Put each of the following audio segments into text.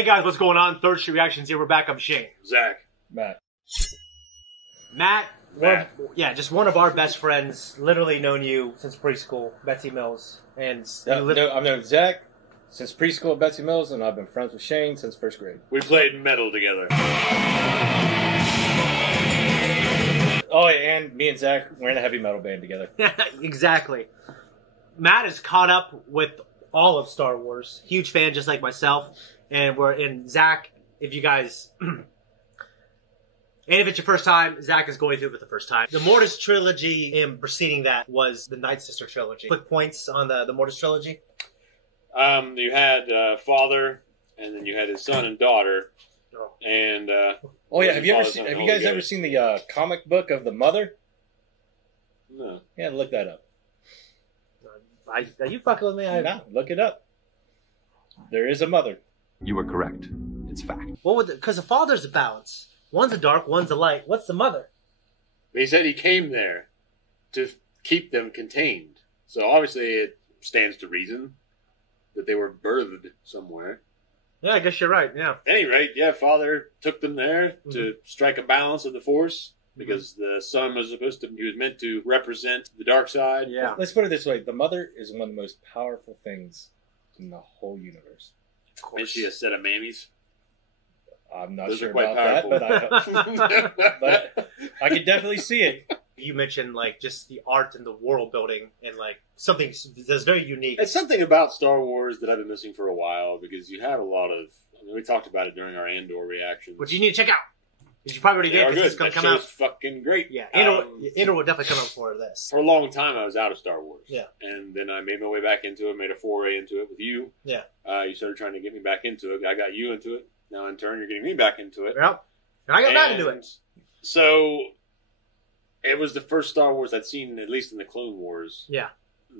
Hey guys, what's going on? Third Street Reactions here. We're back. I'm Shane. Zach. Matt. Just one of our best friends. Literally known you since preschool, Betsy Mills. And I've known Zach since preschool at Betsy Mills, and I've been friends with Shane since first grade. We played metal together. Oh, yeah, and me and Zach, we're in a heavy metal band together. Exactly. Matt is caught up with all of Star Wars. Huge fan, just like myself. And Zach, if you guys... and if it's your first time, Zach is going through it for the first time. The Mortis trilogy, and preceding that, was the Night Sister trilogy. Quick points on the Mortis trilogy. You had father, and then you had his son and daughter. And have you guys ever seen the comic book of the mother? No. Yeah, look that up. Are you fucking with me? No, look it up. There is a mother. You were correct. It's fact. Because the father's a balance. One's a dark, one's a light. What's the mother? He said he came there to keep them contained. So obviously it stands to reason that they were birthed somewhere. Yeah, I guess you're right, yeah. At any rate, yeah, father took them there to strike a balance of the Force because the son was he was meant to represent the dark side. Yeah. Let's put it this way. The mother is one of the most powerful things in the whole universe. Of course. Is she a set of mammies? I'm not Those sure are quite about powerful. that, but I could definitely see it. You mentioned, like, just the art and the world building and, like, something that's very unique. It's something about Star Wars that I've been missing for a while because you have a lot of... I mean, we talked about it during our Andor reactions. Which you need to check out. Which you probably already did because it's going to come out. Fucking great. Yeah, Andor will definitely come out for this. For a long time, I was out of Star Wars. Yeah. And then I made my way back into it, made a foray into it with you. Yeah. You started trying to get me back into it. I got you into it. Now, in turn, you're getting me back into it. Yep. And I got back into it. So, it was the first Star Wars I'd seen, at least in the Clone Wars. Yeah.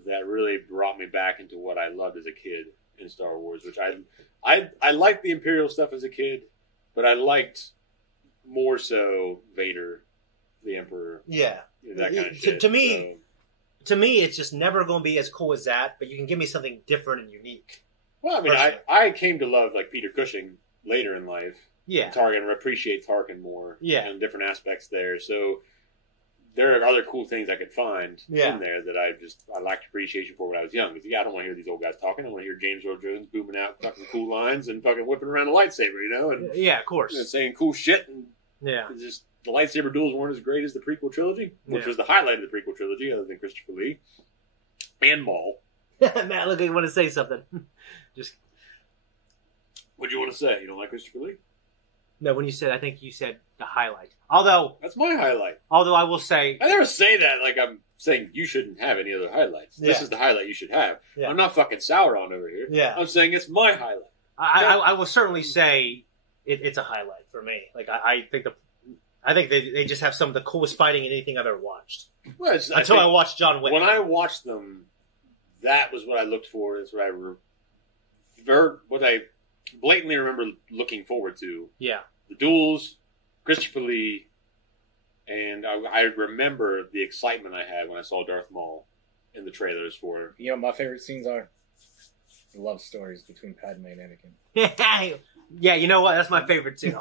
That really brought me back into what I loved as a kid in Star Wars, which I liked the Imperial stuff as a kid, but I liked more so Vader, the Emperor. Yeah. That kind of shit. To me, it's just never going to be as cool as that, but you can give me something different and unique. Well, I mean, I came to love, like, Peter Cushing later in life. Yeah. Tarkin, appreciate Tarkin more. Yeah. And different aspects there. So there are other cool things I could find in there that I lacked appreciation for when I was young. Because, I don't want to hear these old guys talking. I want to hear James Earl Jones booming out fucking cool lines and fucking whipping around a lightsaber, you know? And, yeah, of course. Saying cool shit. And just the lightsaber duels weren't as great as the prequel trilogy, which was the highlight of the prequel trilogy, other than Christopher Lee. And Maul. Matt, look, you want to say something. Just... What'd you want to say? You don't like Christopher Lee? No, I think you said the highlight. Although... That's my highlight. Although I will say... I never say that like I'm saying you shouldn't have any other highlights. Yeah. This is the highlight you should have. Yeah. I'm not fucking sour on over here. Yeah. I'm saying it's my highlight. I will certainly say it's a highlight for me. Like, I think they just have some of the coolest fighting in anything I've ever watched. Well, Until I watched John Wick. When I watched them, that was what I looked for. That's what I blatantly remember looking forward to. Yeah. The duels, Christopher Lee, and I remember the excitement I had when I saw Darth Maul in the trailers for... You know what my favorite scenes are? The love stories between Padme and Anakin. Yeah, you know what? That's my favorite too.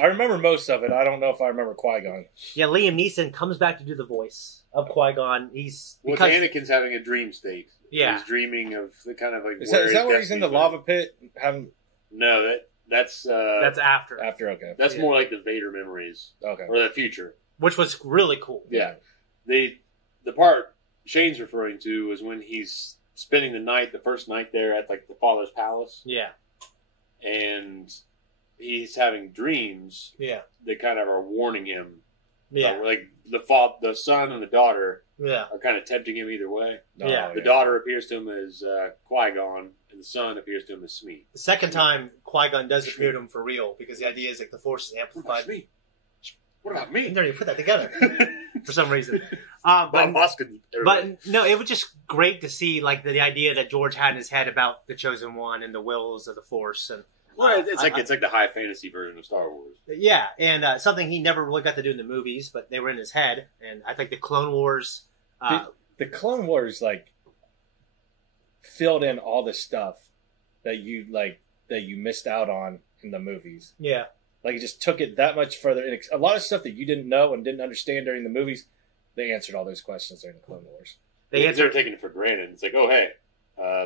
I remember most of it. I don't know if I remember Qui-Gon. Yeah, Liam Neeson comes back to do the voice of Qui-Gon. Anakin's having a dream state. Yeah. He's dreaming of the kind of like... Is that where he's in the lava pit? No, that's after. After, okay. That's more like the Vader memories. Okay. Or the future. Which was really cool. Yeah. The part Shane's referring to is when he's spending the first night there at like the father's palace. Yeah. And he's having dreams. Yeah. That kind of are warning him. Yeah. Like the son and the daughter are kind of tempting him either way. The daughter appears to him as Qui-Gon, and the son appears to him as Smee. The second time, Qui-Gon does appear to him for real, because the idea is like the Force is amplified. What about me? I never even put that together for some reason. But no, it was just great to see like the idea that George had in his head about the Chosen One and the wills of the Force, and it's like the high fantasy version of Star Wars. Yeah, and something he never really got to do in the movies, but they were in his head. And I think the Clone Wars, the Clone Wars, like filled in all the stuff that that you missed out on in the movies. Yeah. Like, it just took it that much further. And a lot of stuff that you didn't know and didn't understand during the movies, they answered all those questions during the Clone Wars. They're taking it for granted. It's like, oh, hey,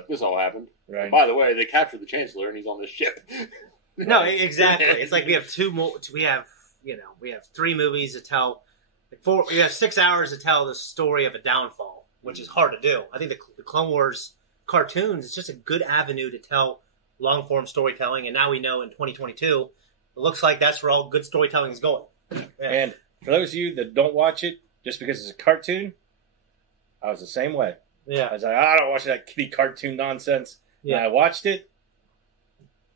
this all happened. Right. And by the way, they captured the Chancellor, and he's on this ship. No, exactly. It's like we have we have 3 movies to tell. We have 6 hours to tell the story of a downfall, which is hard to do. I think the Clone Wars cartoons is just a good avenue to tell long-form storytelling, and now we know in 2022, it looks like that's where all good storytelling is going. Yeah. And for those of you that don't watch it, just because it's a cartoon, I was the same way. Yeah. I was like, I don't watch that kiddie cartoon nonsense. Yeah. And I watched it.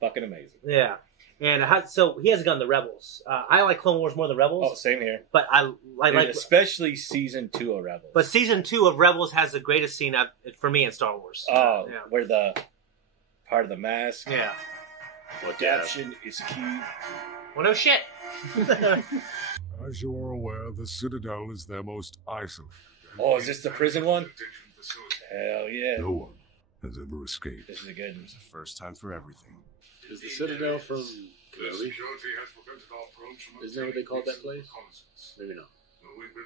Fucking amazing. Yeah. And so he hasn't done the Rebels. I like Clone Wars more than Rebels. Oh, same here. But I like especially season 2 of Rebels. But season 2 of Rebels has the greatest scene for me in Star Wars. Oh, yeah. Where the part of the mask. Yeah. Adaption is key. Well, no shit. As you are aware, the Citadel is their most isolated. Oh, is this the prison one? Hell yeah. No one has ever escaped. This is a good one. It's the first time for everything. Is the Citadel from Kenobi? Isn't that what they called that place? Maybe not.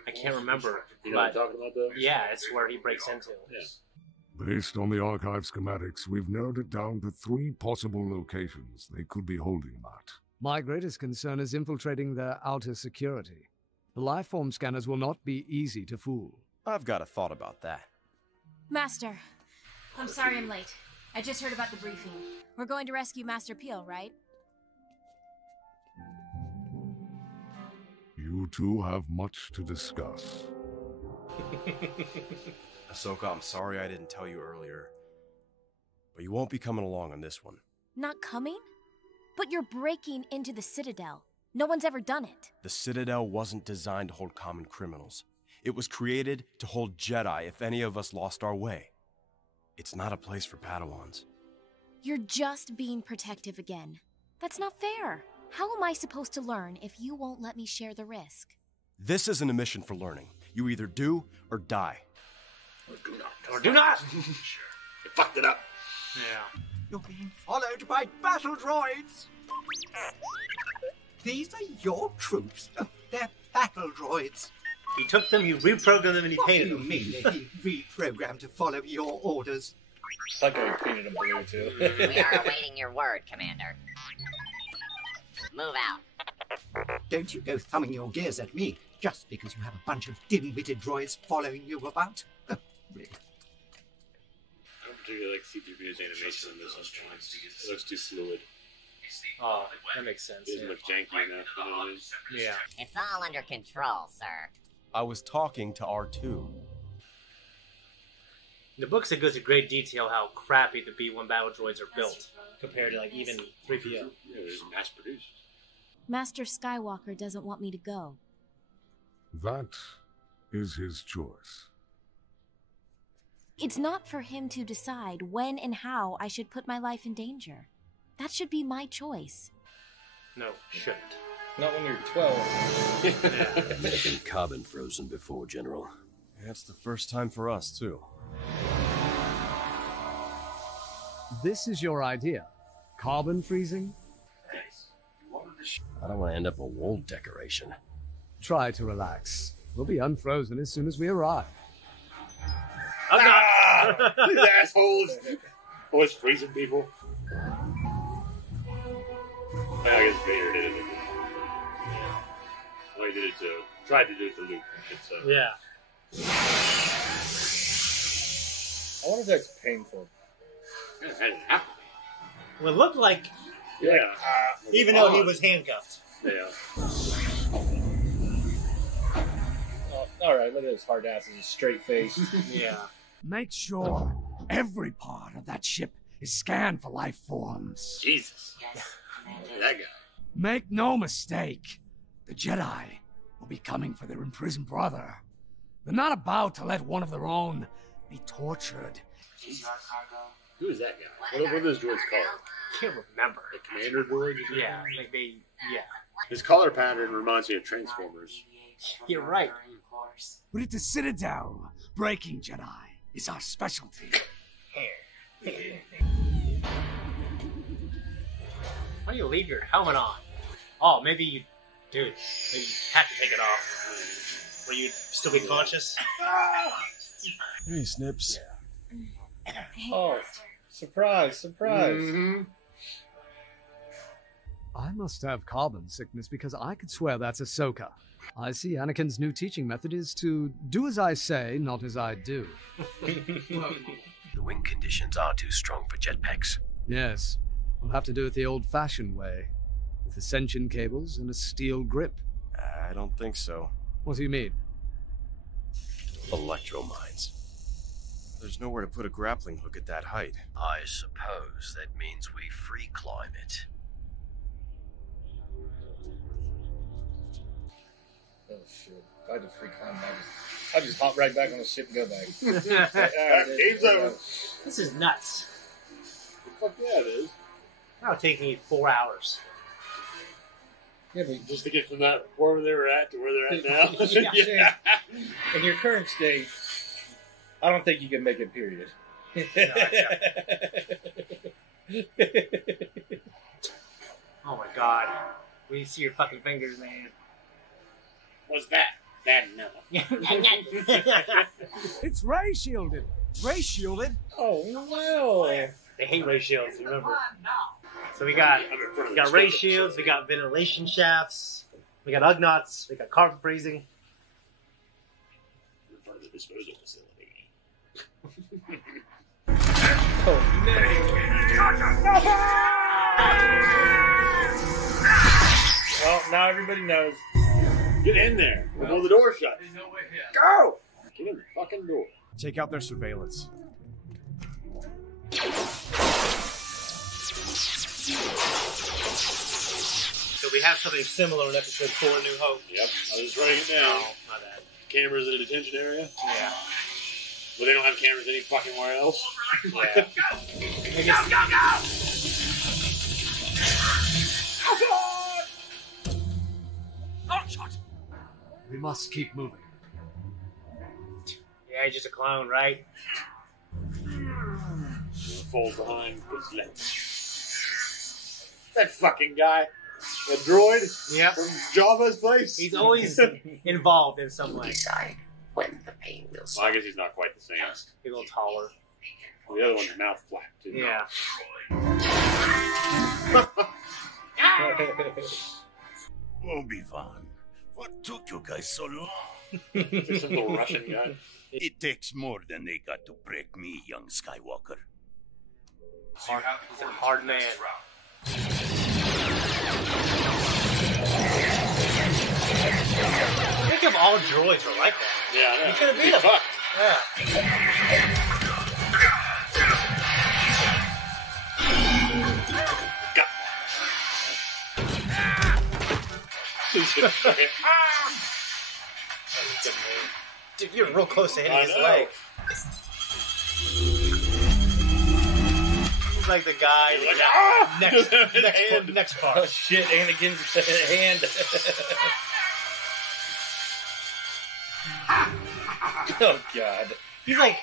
I can't remember. You know what I'm talking about, though? Yeah, it's where he breaks into. Yeah. Based on the archive schematics, we've narrowed it down to 3 possible locations they could be holding him at. My greatest concern is infiltrating their outer security. The lifeform scanners will not be easy to fool. I've got a thought about that. Master, I'm sorry I'm late. I just heard about the briefing. We're going to rescue Master Peel, right? You two have much to discuss. Ahsoka, I'm sorry I didn't tell you earlier. But you won't be coming along on this one. Not coming? But you're breaking into the Citadel. No one's ever done it. The Citadel wasn't designed to hold common criminals. It was created to hold Jedi if any of us lost our way. It's not a place for Padawans. You're just being protective again. That's not fair. How am I supposed to learn if you won't let me share the risk? This isn't a mission for learning. You either do or die. Or do not! You fucked it up. Yeah. You're being followed by battle droids! These are your troops. They're battle droids. He took them, you reprogrammed them, and he painted them. What do you mean he reprogrammed to follow your orders? I like how he painted them blue, too. We are awaiting your word, Commander. Move out. Don't you go thumbing your gears at me just because you have a bunch of dim-witted droids following you about. Really. I don't particularly like C-3PO's animation in this one. It looks too fluid. Oh, that makes sense. It isn't much janky enough. You know what I mean? Yeah. It's all under control, sir. I was talking to R2. The books it goes into great detail how crappy the B-1 battle droids are built compared to even 3PO. Yeah, they're mass produced. Master Skywalker doesn't want me to go. That is his choice. It's not for him to decide when and how I should put my life in danger. That should be my choice. No, shouldn't. Not when you're 12. I've been carbon frozen before, General. That's the first time for us, too. This is your idea. Carbon freezing? I don't want to end up a wall decoration. Try to relax. We'll be unfrozen as soon as we arrive. I'm not. These assholes. Always freezing people. I guess Vader did it. Well, he did it tried to do it to Luke. Yeah. I wonder if that's painful. Yeah, that didn't happen. Well, it looked like, Yeah. even though he was handcuffed. Yeah. Oh, alright, look at his hard ass and his straight face. Yeah. Make sure every part of that ship is scanned for life forms. Jesus. That guy. Make no mistake, the Jedi will be coming for their imprisoned brother. They're not about to let one of their own be tortured. Who is that guy? What are those droids called? Can't remember. The commander droid? Yeah, like yeah. His color pattern reminds me of Transformers. You're right. But at the Citadel, breaking Jedi is our specialty. Why do you leave your helmet on? Oh, maybe you... Dude, maybe you have to take it off. Will you still be conscious? Hey, Snips. Oh, surprise, surprise. Mm-hmm. I must have carbon sickness because I could swear that's Ahsoka. I see Anakin's new teaching method is to do as I say, not as I do. The wind conditions are too strong for jetpacks. Yes, we'll have to do it the old-fashioned way, with ascension cables and a steel grip. I don't think so. What do you mean? Electromines. There's nowhere to put a grappling hook at that height. I suppose that means we free climb it. Oh shit! If I had to free climb, I'd just hop right back on the ship and go back. Game's over. This is nuts. Fuck yeah, it is. That'll take me 4 hours. Yeah, but Just to get from that where they were at to where they're at now. Yeah. In your current state, I don't think you can make it. Period. Oh my god. We see your fucking fingers, man. What's that? That no. It's ray shielded. Ray shielded? Oh no! They hate ray shields, remember? So we got ray shields, we got ventilation shafts, we got Ugnaughts, we got carbon freezing. In front of the disposal facility. Oh no! Well, now everybody knows. Get in there before the door shuts. There's no way here. Go! Get in the fucking door. Take out their surveillance. So we have something similar in episode 4, New Hope. Yep, I was just writing it down. Oh, my bad. Cameras in a detention area. Yeah. But they don't have cameras any fucking where else. Yeah. We must keep moving. Yeah, he's just a clone, right? Falls behind his legs. That fucking guy. That droid? Yep. From Jabba's place? He's always involved in some way. When the pain will Well, I guess he's not quite the same. He's a little taller. The other one's mouth flat, too. Yeah. Obi-Wan, what took you guys so long? Just some little Russian guy. It takes more than they got to break me, young Skywalker. He's a hard man. Think of all droids are like that. Yeah, I know. You could have Be beat him. fucked. Dude, you're real close to hitting I his know. leg. He's like the guy He's like, next part. Oh shit! Anakin's hand. Oh god! He's like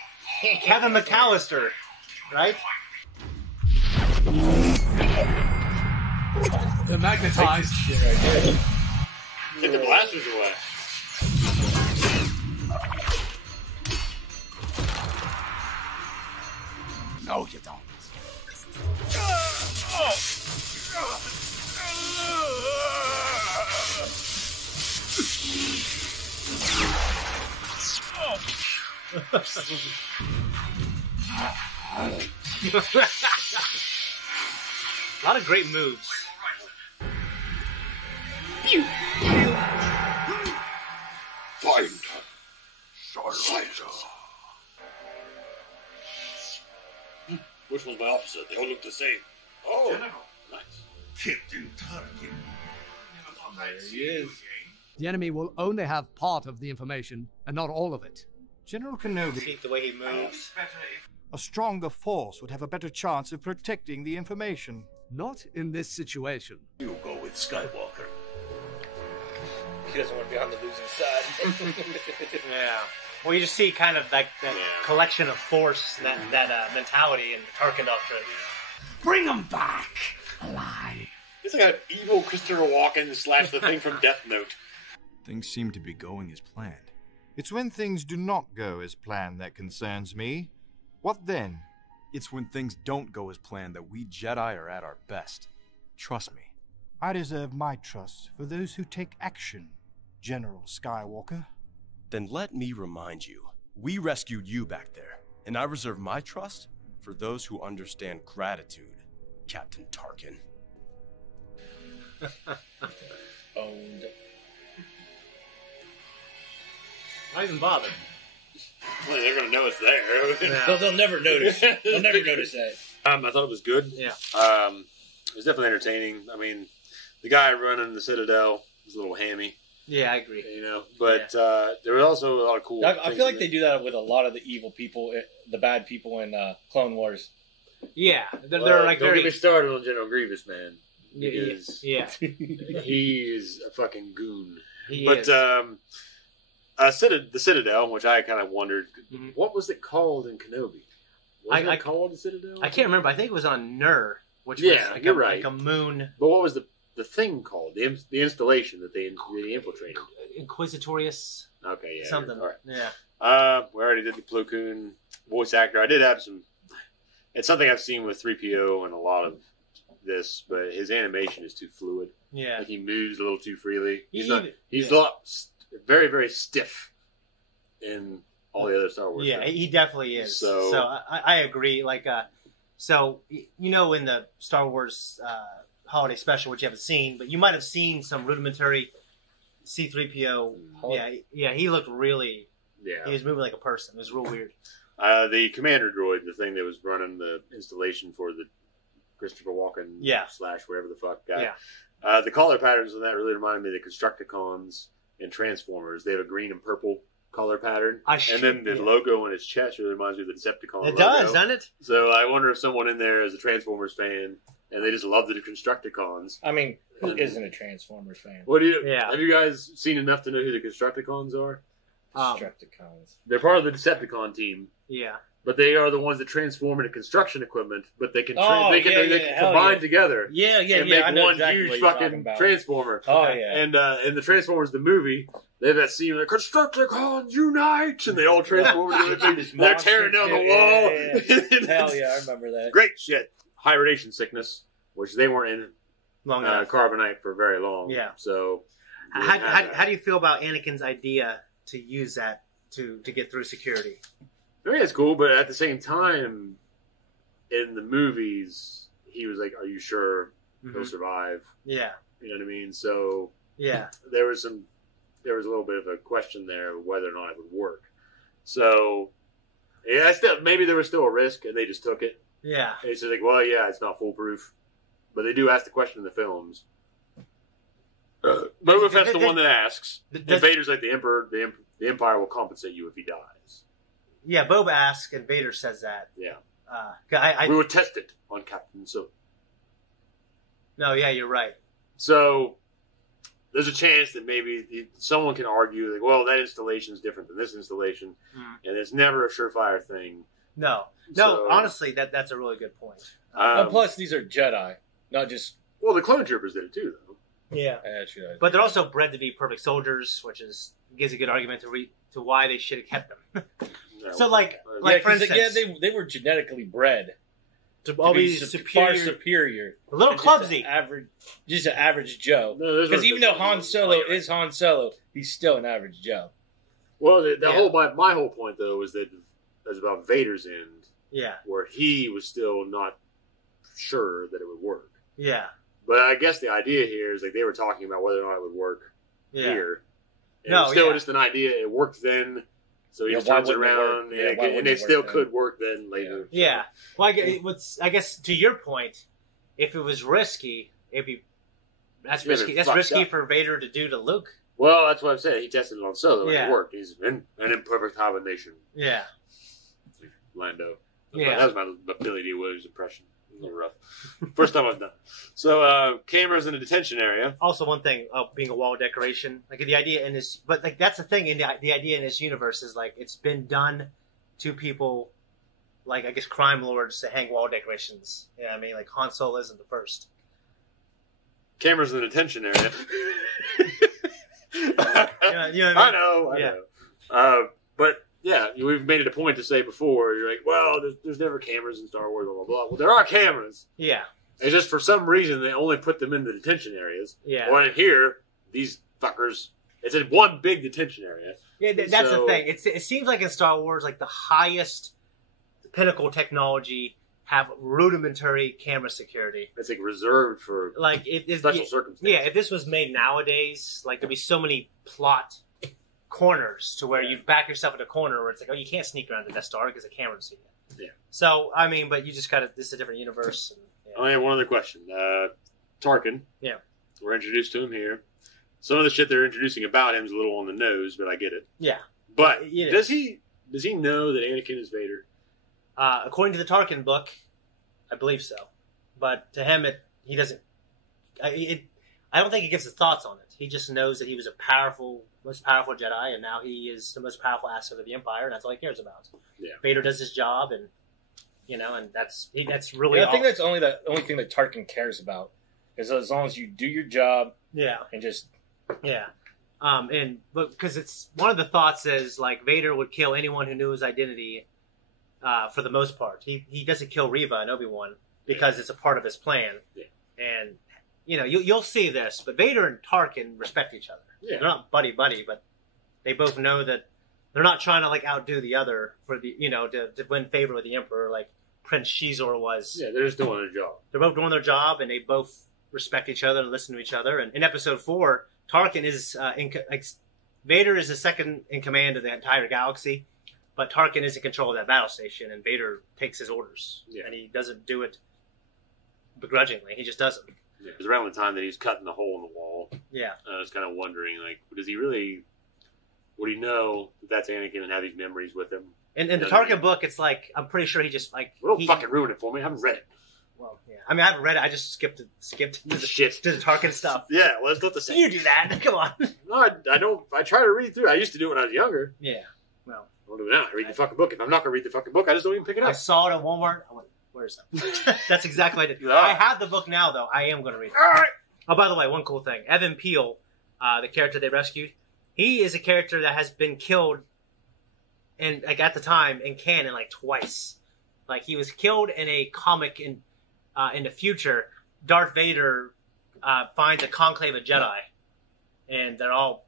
Kevin McAllister, right? They're magnetized. Shit right there. Get the blasters away. No, you don't. A lot of great moves. Find Which one's my officer? They all look the same. Oh, nice. Captain Tarkin. There he is. The enemy will only have part of the information and not all of it. General Kenobi, See the way he moves. a stronger force would have a better chance of protecting the information. Not in this situation. You go with Skywalker. He doesn't want to be on the losing side. Yeah. Well, you just see kind of like that collection of force, that mentality in the Tarkin doctrine. Bring them back alive. It's like an evil Christopher Walken / the thing from Death Note. Things seem to be going as planned. It's when things do not go as planned that concerns me. What then? It's when things don't go as planned that we Jedi are at our best. Trust me. I deserve my trust for those who take action, General Skywalker. Then let me remind you, we rescued you back there, and I reserve my trust for those who understand gratitude, Captain Tarkin. Owned. Why even bother? Well, they're going to know it's there. No. They'll never notice. They'll never notice that. I thought it was good. Yeah. It was definitely entertaining. I mean, the guy running the Citadel was a little hammy. Yeah, I agree. You know, but there was also a lot of cool. I feel like they do that with a lot of the evil people, the bad people in Clone Wars. Yeah, they're like don't very... get me started on General Grievous, man. Yeah. He is a fucking goon. He but is. The Citadel, which I kind of wondered, what was it called in Kenobi? Was it called the Citadel? I can't remember. I think it was on Nur, which was you're right. Like a moon. But what was the thing called? The installation that they infiltrated? Inquisitorius. Okay, yeah. Something. All right. Yeah. We already did the Plo Koon voice actor. I did have some... It's something I've seen with 3PO and a lot of this, but his animation is too fluid. Yeah. Like he moves a little too freely. He's yeah. a lot, very, very stiff in all the other Star Wars. Yeah, films. he definitely is. So I agree. Like, so, you know, in the Star Wars holiday special, which you haven't seen, but you might have seen some rudimentary C-3PO. Yeah, he looked really... Yeah. He was moving like a person. It was real weird. The commander droid, the thing that was running the installation for the Christopher Walken / wherever the fuck guy. Yeah. The color patterns on that really reminded me of the Constructicons and Transformers. They have a green and purple color pattern. And then the logo on his chest really reminds me of the Decepticon logo. Doesn't it? So I wonder if someone in there is a Transformers fan and they just love the Constructicons. I mean, who isn't a Transformers fan? What do you? Yeah. Have you guys seen enough to know who the Constructicons are? Decepticons. They're part of the Decepticon team. Yeah. But they are the ones that transform into construction equipment, but they can combine together. And make one huge fucking transformer. Oh yeah. And in the Transformers the movie, they have that scene where Constructicons unite, and they all transform into they're tearing down the wall. Hell yeah, I remember that. Great shit. Hibernation sickness, which they weren't in long enough. Carbonite for very long. Yeah. So how do you feel about Anakin's idea to use that to get through security? I mean, it's cool, but at the same time, in the movies, he was like, "Are you sure he'll survive?" Yeah, you know what I mean. So yeah, there was a little bit of a question there of whether or not it would work. So yeah, maybe there was still a risk, and they just took it. Yeah, and it's like, well, yeah, it's not foolproof, but they do ask the question in the films. Boba Fett's the one that asks. And Vader's like, the Emperor, the Empire will compensate you if he dies. Yeah, Boba asks, and Vader says that. Yeah. We will test it on Captain So. No, yeah, you're right. So, there's a chance that maybe someone can argue, like, well, that installation is different than this installation, and it's never a surefire thing. No, honestly, that's a really good point. And plus, these are Jedi, not just... Well, the Clone Troopers did it too, though. Yeah. But they're also bred to be perfect soldiers, which gives a good argument to why they should have kept them. So, for instance... they were genetically bred to be far superior. A little clumsy. Just an average Joe. Because even though Han Solo is Han Solo, he's still an average Joe. Well, my whole point, though, was that it was about Vader's end. Yeah. Where he was still not sure that it would work. Yeah. But I guess the idea here is like they were talking about whether or not it would work here. And it's still just an idea. It worked then, so he just turns it around, and it still could work then later. Yeah. Well, I guess to your point, if it was risky, that's risky. That's risky for Vader to do to Luke. Well, that's what I'm saying. He tested it on Solo, and it worked. He's an imperfect combination. Yeah. Lando. Yeah. That was my Billy D. Williams impression. A little rough. First time I've done. So cameras in a detention area. Also, one thing being a wall decoration, like the idea in this, but like that's the thing in the idea in this universe is like it's been done to people, like I guess crime lords to hang wall decorations. You know what I mean? Like Han Solo isn't the first. cameras in the detention area. I know. But yeah, we've made it a point to say before. You're like, well, there's never cameras in Star Wars, blah blah blah. Well, there are cameras. Yeah. It's just for some reason they only put them in the detention areas. Yeah. Or in here, these fuckers. It's in one big detention area. Yeah, that's the thing. It seems like in Star Wars, like the highest pinnacle technology have rudimentary camera security. It's like reserved for special circumstances. Yeah, if this was made nowadays, like there'd be so many plot corners to where you back yourself in a corner where it's like, oh, you can't sneak around the Death Star because the camera see it. Yeah. So I mean, but you just gotta. This is a different universe. And, I have one other question. Tarkin. Yeah. We're introduced to him here. Some of the shit they're introducing about him is a little on the nose, but I get it. Yeah. But does he know that Anakin is Vader? According to the Tarkin book, I believe so. But to him, he doesn't. I don't think he gives his thoughts on it. He just knows that he was most powerful Jedi, and now he is the most powerful asset of the Empire, and that's all he cares about. Yeah. Vader does his job, and and that's really. I think that's the only thing that Tarkin cares about is as long as you do your job. Yeah. And just. Yeah. Because it's one of the thoughts is like Vader would kill anyone who knew his identity. For the most part, he doesn't kill Reva and Obi-Wan because it's a part of his plan. Yeah. And you'll see this, but Vader and Tarkin respect each other. Yeah. They're not buddy, but they both know that they're not trying to like outdo the other for the to win favor with the Emperor like Prince Shizor was. Yeah, they're just doing their job. They're both doing their job, and they both respect each other and listen to each other. And in Episode 4, Tarkin is Vader is the second in command of the entire galaxy. But Tarkin is in control of that battle station, and Vader takes his orders. Yeah. And he doesn't do it begrudgingly. He just doesn't. Yeah, it was around the time that he's cutting the hole in the wall. Yeah. I was kind of wondering, like, would he know that that's Anakin and have these memories with him? And in the Tarkin book, it's like, I'm pretty sure he just, like... Well, don't fucking ruin it for me. I haven't read it. Well, yeah. I mean, I haven't read it. I just skipped to the Tarkin stuff. Yeah, well, it's not the same. You do that. Come on. No, I don't. I try to read through. I used to do it when I was younger. Yeah. Well... I don't do it now. I read the fucking book. If I'm not going to read the fucking book, I just don't even pick it up. I saw it at Walmart. I went, where's that? That's exactly what I did. I have the book now, though. I am going to read it. All right. Oh, by the way, one cool thing. Evan Peel, the character they rescued, he is a character that has been killed at the time in canon like twice. Like he was killed in a comic in the future. Darth Vader finds a conclave of Jedi, and they're all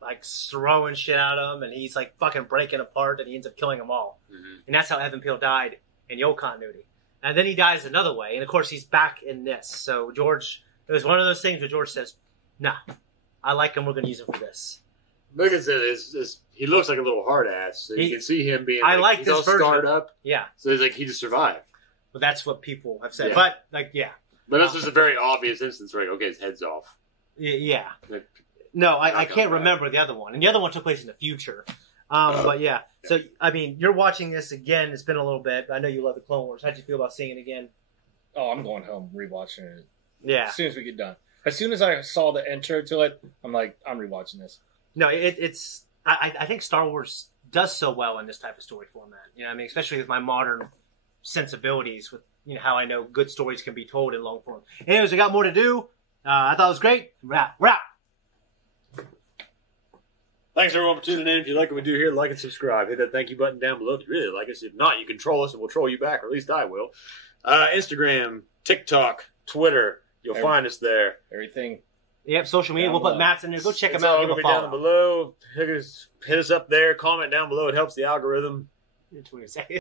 like throwing shit at him, and he's like fucking breaking apart, and he ends up killing them all. Mm-hmm. And that's how Evan Peel died in the old continuity. And then he dies another way, and of course he's back in this. So George, it was one of those things where George says, "Nah, I like him. We're going to use him for this." Look at this. He looks like a little hard ass. So you can see him being. I like he's this all version. Scarred up. Yeah. So he's like he just survived. Well, that's what people have said. Yeah. But like, yeah. But that's just a very obvious instance, right? Okay, his head's off. Yeah. Like, no, I can't remember the other one, and the other one took place in the future. But yeah. So I mean, you're watching this again. It's been a little bit. I know you love the Clone Wars. How'd you feel about seeing it again? Oh, I'm going home rewatching it. Yeah. As soon as we get done. As soon as I saw the intro to it, I'm like, I'm rewatching this. No, it's. I think Star Wars does so well in this type of story format. You know, I mean, especially with my modern sensibilities, with how I know good stories can be told in long form. Anyways, I got more to do. I thought it was great. We're out. Thanks everyone for tuning in. If you like what we do here, like and subscribe. Hit that thank you button down below if you really like us. If not, you can troll us and we'll troll you back, or at least I will. Instagram, TikTok, Twitter. You'll find us there. Everything. Yep, social media. We'll put Matt's in there. Go check him all out. Give gonna a be follow. down below. Hit us up there. Comment down below. It helps the algorithm. That's what you're saying.